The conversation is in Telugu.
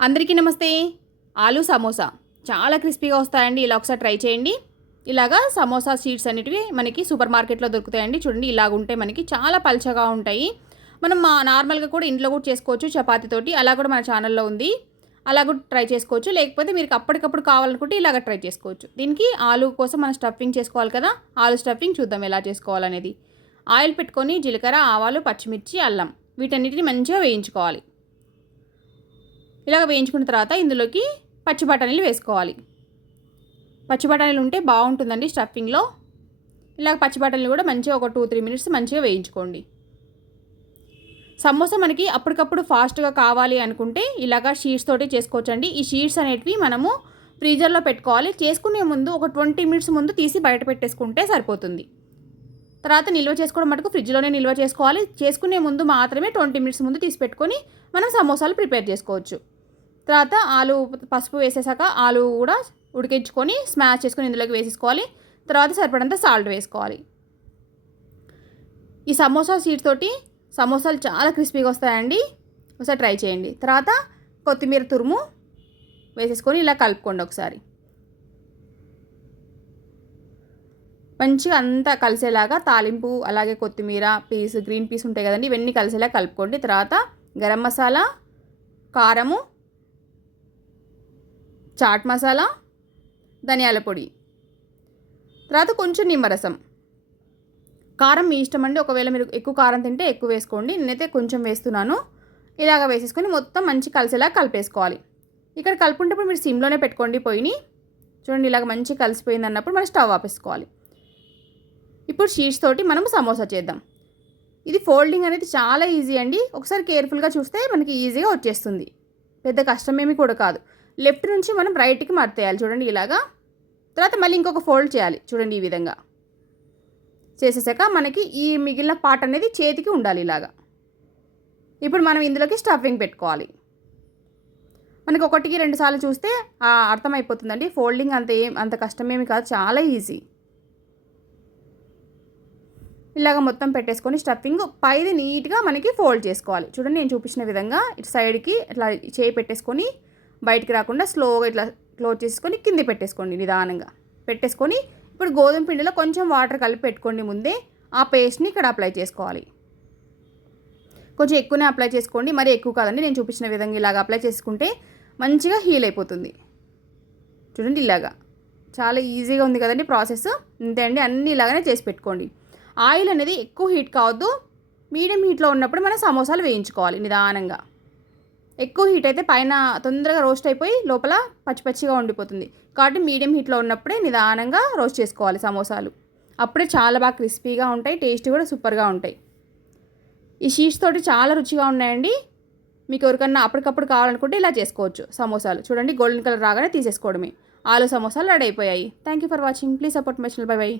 అందరికీ నమస్తే. ఆలు సమోసా చాలా క్రిస్పీగా వస్తాయండి. ఇలా ఒకసారి ట్రై చేయండి. ఇలాగా సమోసా షీట్స్ అనేటివి మనకి సూపర్ మార్కెట్లో దొరుకుతాయండి. చూడండి ఇలాగుంటే మనకి చాలా పల్చగా ఉంటాయి. మనం నార్మల్గా కూడా ఇంట్లో కూడా చేసుకోవచ్చు చపాతీతోటి. అలా కూడా మన ఛానల్లో ఉంది. అలా కూడా ట్రై చేసుకోవచ్చు. లేకపోతే మీరు అప్పటికప్పుడు కావాలనుకుంటే ఇలాగ ట్రై చేసుకోవచ్చు. దీనికి ఆలు కోసం మనం స్టఫింగ్ చేసుకోవాలి కదా. ఆలు స్టఫింగ్ చూద్దాం ఎలా చేసుకోవాలనేది. ఆయిల్ పెట్టుకొని జీలకర్ర, ఆవాలు, పచ్చిమిర్చి, అల్లం వీటన్నిటిని మంచిగా వేయించుకోవాలి. ఇలాగ వేయించుకున్న తర్వాత ఇందులోకి పచ్చి బఠానీలు వేసుకోవాలి. పచ్చి బఠానీలు ఉంటే బాగుంటుందండి స్టఫింగ్లో. ఇలాగ పచ్చి బఠానీలు కూడా మంచిగా ఒక 2-3 మినిట్స్ మంచిగా వేయించుకోండి. సమోసా మనకి అప్పటికప్పుడు ఫాస్ట్గా కావాలి అనుకుంటే ఇలాగ షీట్స్ తోటి చేసుకోవచ్చండి. ఈ షీట్స్ అనేటివి మనము ఫ్రీజర్లో పెట్టుకోవాలి. చేసుకునే ముందు ఒక 20 మినిట్స్ ముందు తీసి బయట పెట్టేసుకుంటే సరిపోతుంది. తర్వాత నిల్వ చేసుకోవడం మటుకు ఫ్రిడ్జ్లోనే నిల్వ చేసుకోవాలి. చేసుకునే ముందు మాత్రమే 20 మినిట్స్ ముందు తీసి పెట్టుకొని మనం సమోసాలు ప్రిపేర్ చేసుకోవచ్చు. తర్వాత ఆలు పసుపు వేసేసాక ఆలు కూడా ఉడికించుకొని స్మాష్ చేసుకొని ఇందులోకి వేసేసుకోవాలి. తర్వాత సరిపడంత సాల్ట్ వేసుకోవాలి. ఈ సమోసా షీట్ తోటి సమోసాలు చాలా క్రిస్పీగా వస్తాయండి. ఒకసారి ట్రై చేయండి. తర్వాత కొత్తిమీర తురుము వేసేసుకొని ఇలా కలుపుకోండి. ఒకసారి మంచిగా అంతా కలిసేలాగా తాలింపు అలాగే కొత్తిమీర పీస్ గ్రీన్ పీస్ ఉంటాయి కదండి, ఇవన్నీ కలిసేలా కలుపుకోండి. తర్వాత గరం మసాలా, కారము, చాట్ మసాలా, ధనియాల పొడి, తర్వాత కొంచెం నిమ్మరసం. కారం మీ ఇష్టం అండి. ఒకవేళ మీరు ఎక్కువ కారం తింటే ఎక్కువ వేసుకోండి. నేనైతే కొంచెం వేస్తున్నాను. ఇలాగ వేసేసుకొని మొత్తం మంచి కలిసేలా కలిపేసుకోవాలి. ఇక్కడ కలుపుకుంటప్పుడు మీరు సిమ్లోనే పెట్టుకోండి పొయ్యిని. చూడండి ఇలాగ మంచి కలిసిపోయింది అన్నప్పుడు మనం స్టవ్ ఆపేసుకోవాలి. ఇప్పుడు షీట్స్ తోటి మనం సమోసా చేద్దాం. ఇది ఫోల్డింగ్ అనేది చాలా ఈజీ అండి. ఒకసారి కేర్ఫుల్గా చూస్తే మనకి ఈజీగా వచ్చేస్తుంది. పెద్ద కష్టమేమి కూడా కాదు. లెఫ్ట్ నుంచి మనం రైట్కి మడతేయాలి. చూడండి ఇలాగా. తర్వాత మళ్ళీ ఇంకొక ఫోల్డ్ చేయాలి. చూడండి ఈ విధంగా చేసేసాక మనకి ఈ మిగిలిన పార్ట్ అనేది చేతికి ఉండాలి ఇలాగా. ఇప్పుడు మనం ఇందులోకి స్టఫింగ్ పెట్టుకోవాలి. మనకి 1-2 సార్లు చూస్తే అర్థమైపోతుందండి. ఫోల్డింగ్ అంత కష్టమేమి కాదు, చాలా ఈజీ. ఇలాగ మొత్తం పెట్టేసుకొని స్టఫింగ్ పైది నీట్గా మనకి ఫోల్డ్ చేసుకోవాలి. చూడండి నేను చూపించిన విధంగా ఇటు సైడ్కి ఇట్లా చేయి పెట్టేసుకొని బయటికి రాకుండా స్లోగా ఇట్లా క్లోజ్ చేసుకొని కింద పెట్టేసుకోండి. నిదానంగా పెట్టేసుకొని ఇప్పుడు గోధుమ పిండిలో కొంచెం వాటర్ కలిపి పెట్టుకోండి. ముందే ఆ పేస్ట్ని ఇక్కడ అప్లై చేసుకోవాలి. కొంచెం ఎక్కువనే అప్లై చేసుకోండి, మరి ఎక్కువ కాదండి. నేను చూపించిన విధంగా ఇలాగ అప్లై చేసుకుంటే మంచిగా హీల్ అయిపోతుంది. చూడండి ఇలాగా చాలా ఈజీగా ఉంది కదండి ప్రాసెస్. అంతే అండి, అన్నీ ఇలాగనే చేసి పెట్టుకోండి. ఆయిల్ అనేది ఎక్కువ హీట్ కావద్దు. మీడియం హీట్లో ఉన్నప్పుడు మనం సమోసాలు వేయించుకోవాలి నిదానంగా. ఎక్కువ హీట్ అయితే పైన తొందరగా రోస్ట్ అయిపోయి లోపల పచ్చిగా ఉండిపోతుంది. కాబట్టి మీడియం హీట్లో ఉన్నప్పుడే నిదానంగా రోస్ట్ చేసుకోవాలి సమోసాలు. అప్పుడే చాలా బాగా క్రిస్పీగా ఉంటాయి, టేస్ట్ కూడా సూపర్గా ఉంటాయి. ఈ షీట్స్ తోటి చాలా రుచిగా ఉన్నాయండి. మీకు ఎవరికన్నా అప్పటికప్పుడు కావాలనుకుంటే ఇలా చేసుకోవచ్చు సమోసాలు. చూడండి గోల్డెన్ కలర్ రాగానే తీసేసుకోవడమే. ఆలు సమోసాలు రెడీ అయిపోయాయి. Thank you for watching. Please support my channel. By by.